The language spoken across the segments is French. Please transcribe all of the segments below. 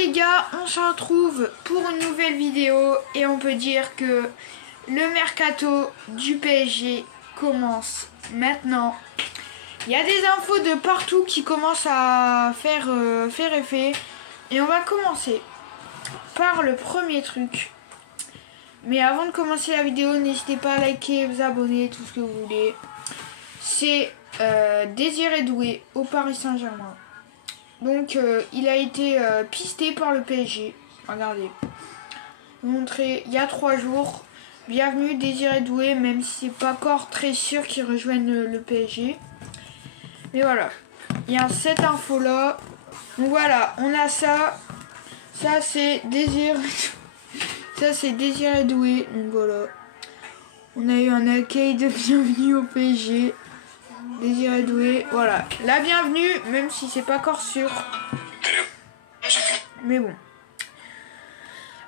les gars, on se retrouve pour une nouvelle vidéo et on peut dire que le mercato du PSG commence maintenant. Il y a des infos de partout qui commencent à faire effet et on va commencer par le premier truc. Mais avant de commencer la vidéo, n'hésitez pas à liker, vous abonner, tout ce que vous voulez. C'est Désiré Doué au Paris Saint-Germain. Donc il a été pisté par le PSG. Regardez. Montré il y a 3 jours. Bienvenue Désiré Doué, même si c'est pas encore très sûr qu'il rejoigne le PSG. Mais voilà. Il y a cette info là. Donc voilà, on a ça. Ça c'est Désiré. Ça c'est Désiré Doué. Donc voilà. On a eu un accueil de bienvenue au PSG. Désiré Doué, voilà, la bienvenue, même si c'est pas encore sûr. Mais bon.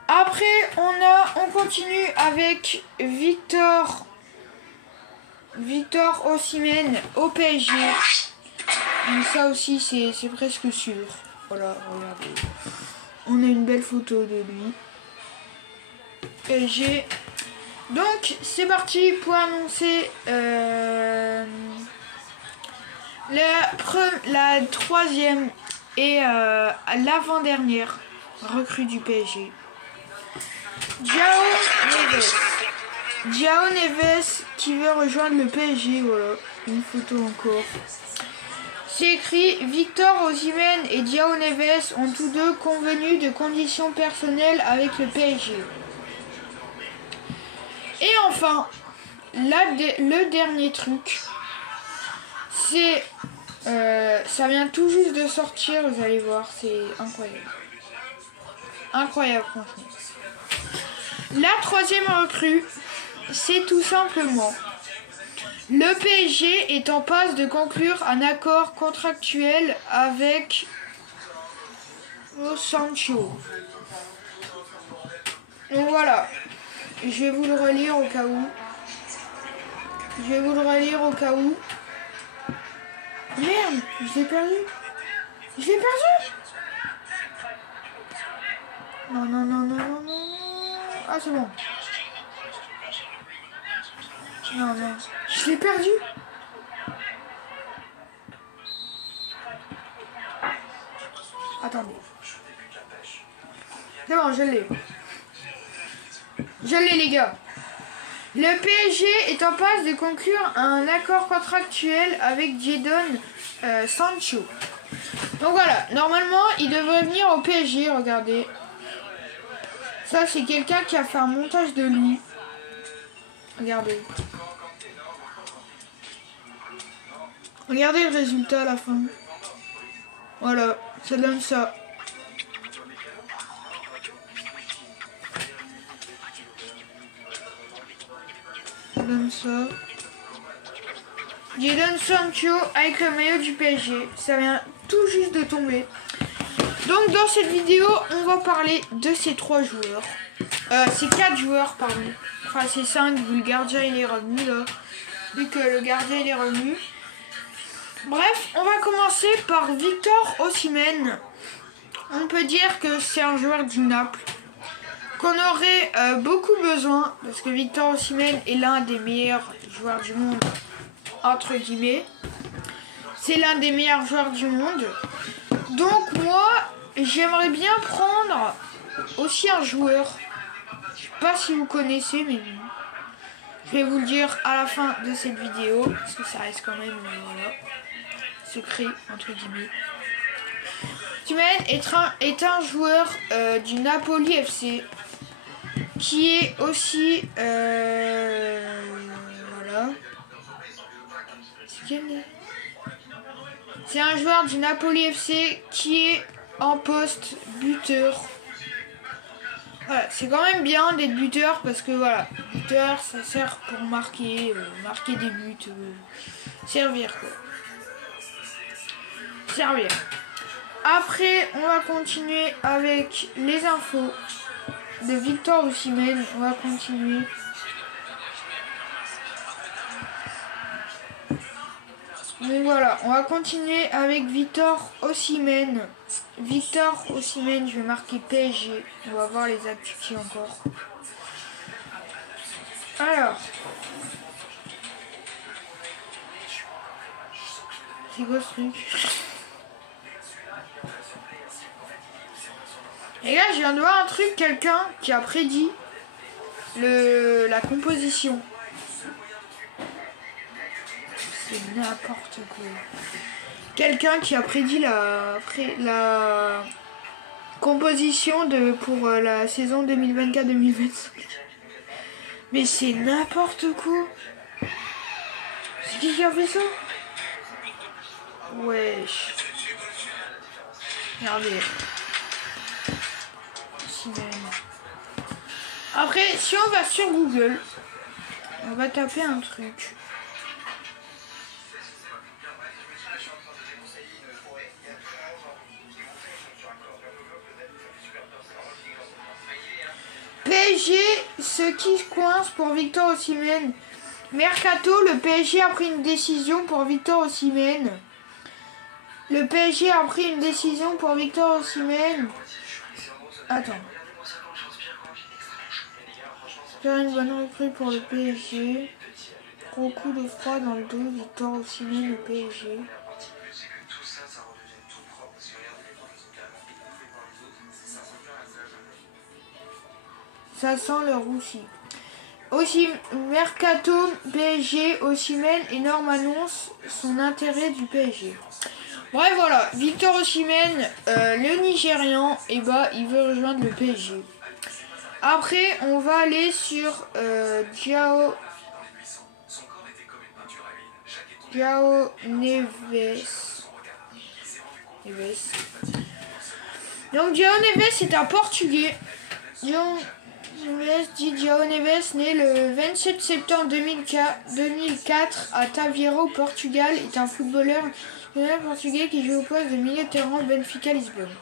Après, on continue avec Victor Osimhen au PSG. Mais ça aussi, c'est presque sûr. Voilà, regardez. On a une belle photo de lui. PSG. Donc, c'est parti pour annoncer la troisième et l'avant-dernière recrue du PSG. João Neves qui veut rejoindre le PSG. Voilà, une photo encore. C'est écrit: Victor Osimhen et João Neves ont tous deux convenu de conditions personnelles avec le PSG. Et enfin, le dernier truc, c'est ça vient tout juste de sortir, vous allez voir, c'est incroyable. Incroyable, franchement. La troisième recrue, c'est tout simplement: le PSG est en passe de conclure un accord contractuel avec Sancho. Donc voilà, je vais vous le relire au cas où. Merde, je l'ai perdu. Non. Ah, c'est bon. Non. Je l'ai perdu. Attendez. C'est bon, je l'ai. Les gars. Le PSG est en passe de conclure un accord contractuel avec Jadon Sancho. Donc voilà, normalement il devrait venir au PSG, regardez. Ça c'est quelqu'un qui a fait un montage de lui. Regardez. Regardez le résultat à la fin. Voilà, ça donne ça. Jadon Sancho avec le maillot du PSG. Ça vient tout juste de tomber. Donc dans cette vidéo, on va parler de ces 3 joueurs. Ces 4 joueurs, pardon. Enfin c'est 5 vu le gardien il est revenu là. Vu que le gardien il est revenu. Bref, on va commencer par Victor Osimhen. On peut dire que c'est un joueur du Naples qu'on aurait beaucoup besoin, parce que Victor Osimhen est l'un des meilleurs joueurs du monde, entre guillemets. C'est l'un des meilleurs joueurs du monde. Donc moi, j'aimerais bien prendre aussi un joueur. Je sais pas si vous connaissez, mais je vais vous le dire à la fin de cette vidéo, parce que ça reste quand même voilà, secret, entre guillemets. Osimhen est un joueur du Napoli FC, qui est aussi voilà. C'est un joueur du Napoli FC qui est en poste buteur. Voilà, c'est quand même bien d'être buteur parce que voilà, buteur ça sert pour marquer des buts, servir quoi. Servir. Après, on va continuer avec les infos de Victor Osimhen. On va continuer. Donc voilà, on va continuer avec Victor Osimhen. Victor Osimhen, je vais marquer PSG. On va voir les actus qui encore. Alors. C'est quoi ce truc? Et là, je viens de voir un truc, quelqu'un qui a prédit la composition. C'est n'importe quoi. Quelqu'un qui a prédit la composition pour la saison 2024-2025. Mais c'est n'importe quoi. C'est qui a fait ça? Wesh. Regardez. Après, si on va sur Google, on va taper un truc. PSG, ce qui coince pour Victor Osimhen. Mercato, le PSG a pris une décision pour Victor Osimhen. Le PSG a pris une décision pour Victor Osimhen. Attends. Faire une bonne recrue pour le PSG. Gros coup de froid dans le dos, Victor Osimhen, le PSG. Ça sent le roussi. Aussi, Mercato, PSG, Osimhen, énorme annonce, son intérêt du PSG. Bref, voilà, Victor Osimhen, le Nigérian, et bah, il veut rejoindre le PSG. Après, on va aller sur João Neves. Donc, João Neves est un Portugais. João Neves, né le 27 septembre 2004 à Taveiro, Portugal, est un footballeur portugais qui joue au poste de milieu de terrain au Benfica Lisbonne.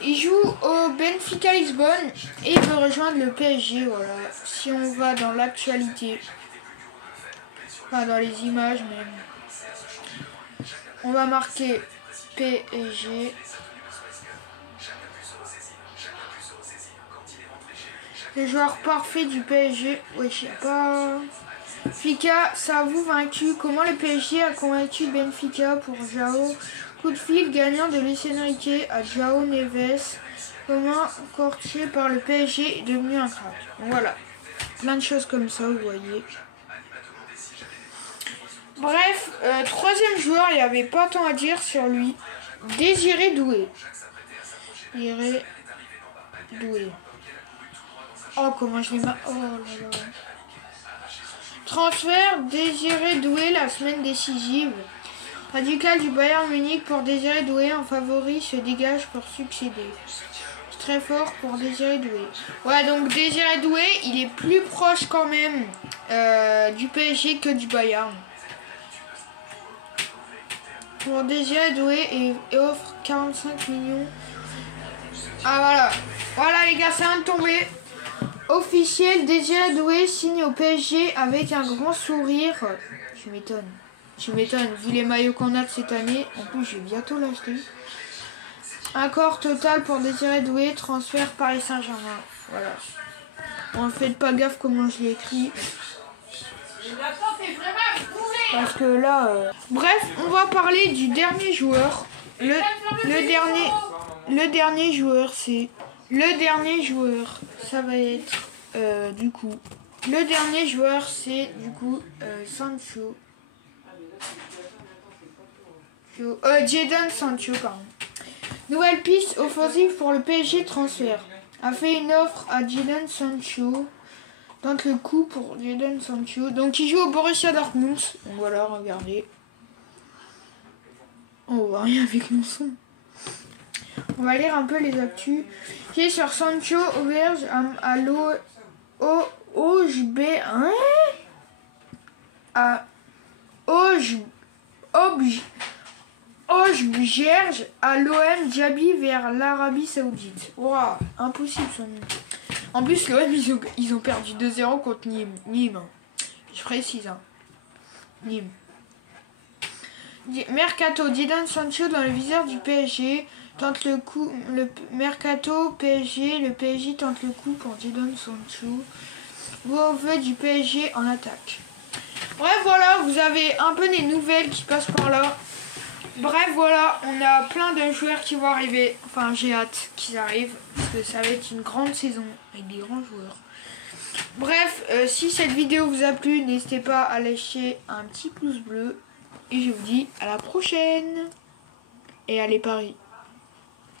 Il joue au Benfica Lisbonne et veut rejoindre le PSG. Voilà. Si on va dans l'actualité, enfin dans les images même, on va marquer PSG. Le joueur parfait du PSG. Oui, je sais pas. Fika, ça a vous vaincu. Comment le PSG a convaincu Benfica pour João? Coup de fil gagnant de Luis Enrique à João Neves. Comment courtier par le PSG est devenu un crack. Voilà. Plein de choses comme ça, vous voyez. Bref, troisième joueur, il n'y avait pas tant à dire sur lui. Désiré Doué. Désiré Doué. Oh, comment je l'ai mal. Oh là là. Transfert Désiré Doué la semaine décisive. Radical du Bayern Munich pour Désiré Doué, un favori se dégage pour succéder. C'est très fort pour Désiré Doué. Ouais, donc Désiré Doué, il est plus proche quand même du PSG que du Bayern. Pour Désiré Doué et offre 45 millions. Ah voilà. Voilà les gars, ça vient de tomber. Officiel, Désiré Doué signe au PSG avec un grand sourire. Tu m'étonnes. Tu m'étonnes, vu les maillots qu'on a de cette année. En plus, je vais bientôt l'acheter. Accord total pour Désiré Doué, transfert Paris Saint-Germain. Voilà. Bon, faites pas gaffe comment je l'ai écrit. Parce que là... Bref, on va parler du dernier joueur. Le dernier joueur, c'est... Le dernier joueur, ça va être du coup... Le dernier joueur, c'est du coup Sancho. Jadon Sancho, pardon. Nouvelle piste offensive pour le PSG transfert. A fait une offre à Jadon Sancho. Tente le coup pour Jadon Sancho. Donc il joue au Borussia Dortmund. Donc voilà, regardez. On voit rien avec mon son. On va lire un peu les actus. Qui est sur Sancho, auberge à l'OGB. Hein? À Gerge à l'OM Diaby vers l'Arabie Saoudite. Waouh, impossible son nom. En plus, l'OM, ils ont perdu 2-0 contre Nîmes. Je précise. Hein. Nîmes. Mercato, Jadon Sancho dans le viseur du PSG. tente le coup. Le mercato PSG. Le PSG tente le coup pour Jadon Sancho. Vos vœux du PSG en attaque. Bref, voilà, vous avez un peu des nouvelles qui passent par là. Bref, voilà, on a plein de joueurs qui vont arriver. Enfin, j'ai hâte qu'ils arrivent. Parce que ça va être une grande saison avec des grands joueurs. Bref, si cette vidéo vous a plu, n'hésitez pas à lâcher un petit pouce bleu. Et je vous dis à la prochaine. Et allez Paris.